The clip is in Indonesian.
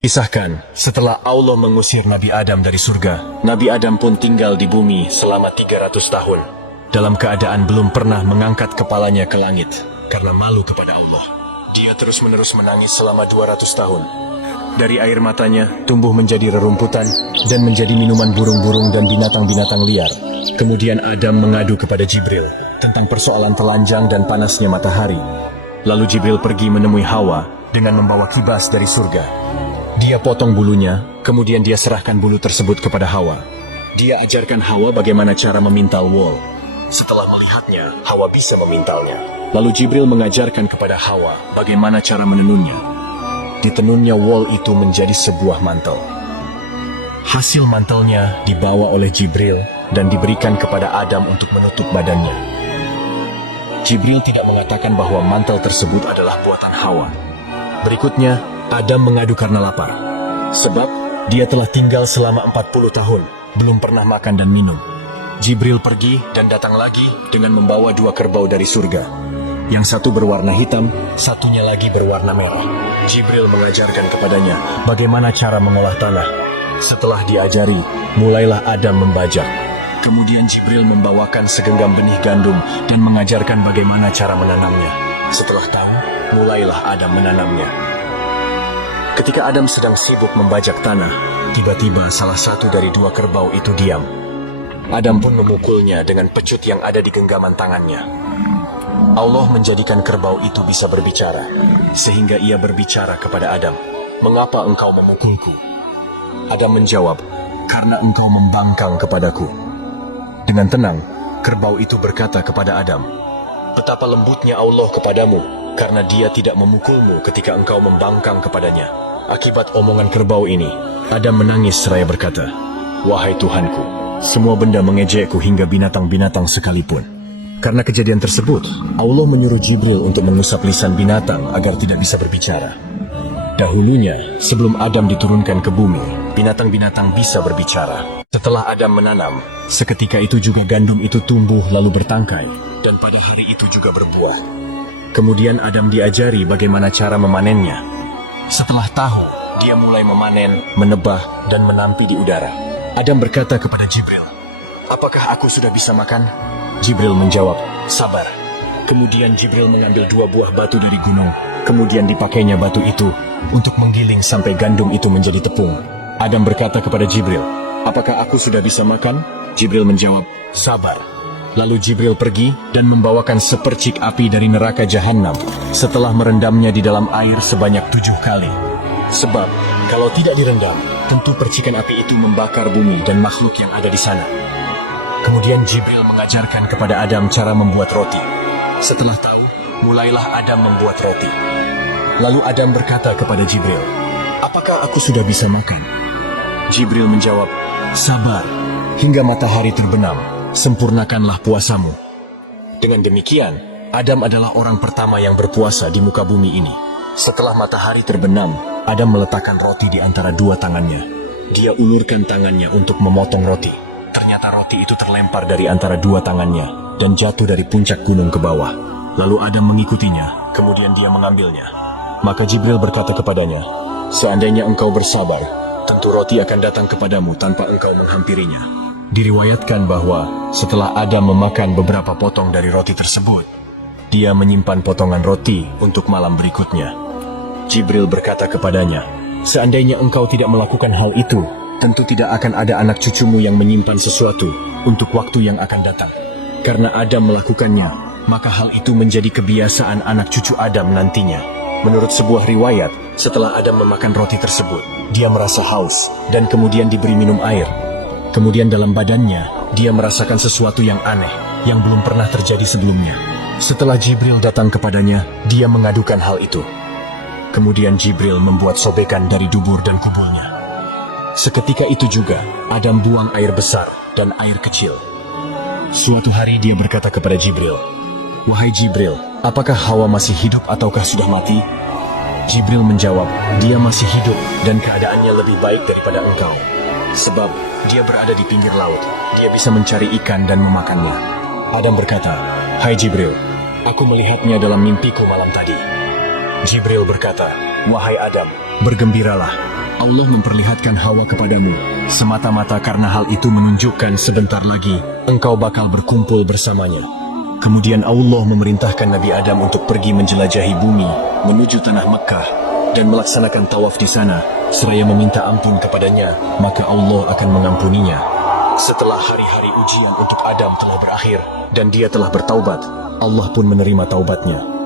Kisahkan, setelah Allah mengusir Nabi Adam dari surga, Nabi Adam pun tinggal di bumi selama 300 tahun. Dalam keadaan belum pernah mengangkat kepalanya ke langit, karena malu kepada Allah. Dia terus-menerus menangis selama 200 tahun. Dari air matanya, tumbuh menjadi rerumputan, dan menjadi minuman burung-burung dan binatang-binatang liar. Kemudian Adam mengadu kepada Jibril, tentang persoalan telanjang dan panasnya matahari. Lalu Jibril pergi menemui Hawa, dengan membawa kibas dari surga. Dia potong bulunya, kemudian dia serahkan bulu tersebut kepada Hawa. Dia ajarkan Hawa bagaimana cara memintal wol. Setelah melihatnya, Hawa bisa memintalnya. Lalu Jibril mengajarkan kepada Hawa bagaimana cara menenunnya. Ditenunnya wol itu menjadi sebuah mantel. Hasil mantelnya dibawa oleh Jibril dan diberikan kepada Adam untuk menutup badannya. Jibril tidak mengatakan bahwa mantel tersebut adalah buatan Hawa. Berikutnya, Adam mengadu karena lapar. Sebab dia telah tinggal selama 40 tahun, belum pernah makan dan minum. Jibril pergi dan datang lagi dengan membawa 2 kerbau dari surga. Yang satu berwarna hitam, satunya lagi berwarna merah. Jibril mengajarkan kepadanya bagaimana cara mengolah tanah. Setelah diajari, mulailah Adam membajak. Kemudian Jibril membawakan segenggam benih gandum dan mengajarkan bagaimana cara menanamnya. Setelah tahu, mulailah Adam menanamnya. Ketika Adam sedang sibuk membajak tanah, tiba-tiba salah satu dari 2 kerbau itu diam. Adam pun memukulnya dengan pecut yang ada di genggaman tangannya. Allah menjadikan kerbau itu bisa berbicara, sehingga ia berbicara kepada Adam, "Mengapa engkau memukulku?" Adam menjawab, "Karena engkau membangkang kepadaku." Dengan tenang, kerbau itu berkata kepada Adam, "Betapa lembutnya Allah kepadamu, karena dia tidak memukulmu ketika engkau membangkang kepadanya." Akibat omongan kerbau ini, Adam menangis seraya berkata, "Wahai Tuhanku, semua benda mengejekku hingga binatang-binatang sekalipun." Karena kejadian tersebut, Allah menyuruh Jibril untuk mengusap lisan binatang agar tidak bisa berbicara. Dahulunya, sebelum Adam diturunkan ke bumi, binatang-binatang bisa berbicara. Setelah Adam menanam, seketika itu juga gandum itu tumbuh lalu bertangkai, dan pada hari itu juga berbuah. Kemudian Adam diajari bagaimana cara memanennya. Setelah tahu, dia mulai memanen, menebah, dan menampi di udara. Adam berkata kepada Jibril, "Apakah aku sudah bisa makan?" Jibril menjawab, "Sabar." Kemudian Jibril mengambil 2 buah batu dari gunung. Kemudian dipakainya batu itu untuk menggiling sampai gandum itu menjadi tepung. Adam berkata kepada Jibril, "Apakah aku sudah bisa makan?" Jibril menjawab, "Sabar." Lalu Jibril pergi dan membawakan sepercik api dari neraka Jahannam setelah merendamnya di dalam air sebanyak 7 kali. Sebab, kalau tidak direndam, tentu percikan api itu membakar bumi dan makhluk yang ada di sana. Kemudian Jibril mengajarkan kepada Adam cara membuat roti. Setelah tahu, mulailah Adam membuat roti. Lalu Adam berkata kepada Jibril, "Apakah aku sudah bisa makan?" Jibril menjawab, "Sabar, hingga matahari terbenam. Sempurnakanlah puasamu." Dengan demikian, Adam adalah orang pertama yang berpuasa di muka bumi ini. Setelah matahari terbenam, Adam meletakkan roti di antara 2 tangannya. Dia ulurkan tangannya untuk memotong roti. Ternyata roti itu terlempar dari antara 2 tangannya dan jatuh dari puncak gunung ke bawah. Lalu Adam mengikutinya, kemudian dia mengambilnya. Maka Jibril berkata kepadanya, "Seandainya engkau bersabar, tentu roti akan datang kepadamu tanpa engkau menghampirinya." Diriwayatkan bahwa setelah Adam memakan beberapa potong dari roti tersebut, dia menyimpan potongan roti untuk malam berikutnya. Jibril berkata kepadanya, "Seandainya engkau tidak melakukan hal itu, tentu tidak akan ada anak cucumu yang menyimpan sesuatu untuk waktu yang akan datang. Karena Adam melakukannya, maka hal itu menjadi kebiasaan anak cucu Adam nantinya." Menurut sebuah riwayat, setelah Adam memakan roti tersebut, dia merasa haus dan kemudian diberi minum air. Kemudian dalam badannya, dia merasakan sesuatu yang aneh, yang belum pernah terjadi sebelumnya. Setelah Jibril datang kepadanya, dia mengadukan hal itu. Kemudian Jibril membuat sobekan dari dubur dan kubulnya. Seketika itu juga, Adam buang air besar dan air kecil. Suatu hari dia berkata kepada Jibril, "Wahai Jibril, apakah Hawa masih hidup ataukah sudah mati?" Jibril menjawab, "Dia masih hidup dan keadaannya lebih baik daripada engkau. Sebab dia berada di pinggir laut, dia bisa mencari ikan dan memakannya." Adam berkata, "Hai Jibril, aku melihatnya dalam mimpiku malam tadi." Jibril berkata, "Wahai Adam, bergembiralah. Allah memperlihatkan Hawa kepadamu semata-mata karena hal itu menunjukkan sebentar lagi engkau bakal berkumpul bersamanya. Kemudian Allah memerintahkan Nabi Adam untuk pergi menjelajahi bumi menuju tanah Mekkah dan melaksanakan tawaf di sana seraya meminta ampun kepadanya, maka Allah akan mengampuninya. Setelah hari-hari ujian untuk Adam telah berakhir dan dia telah bertaubat, Allah pun menerima taubatnya.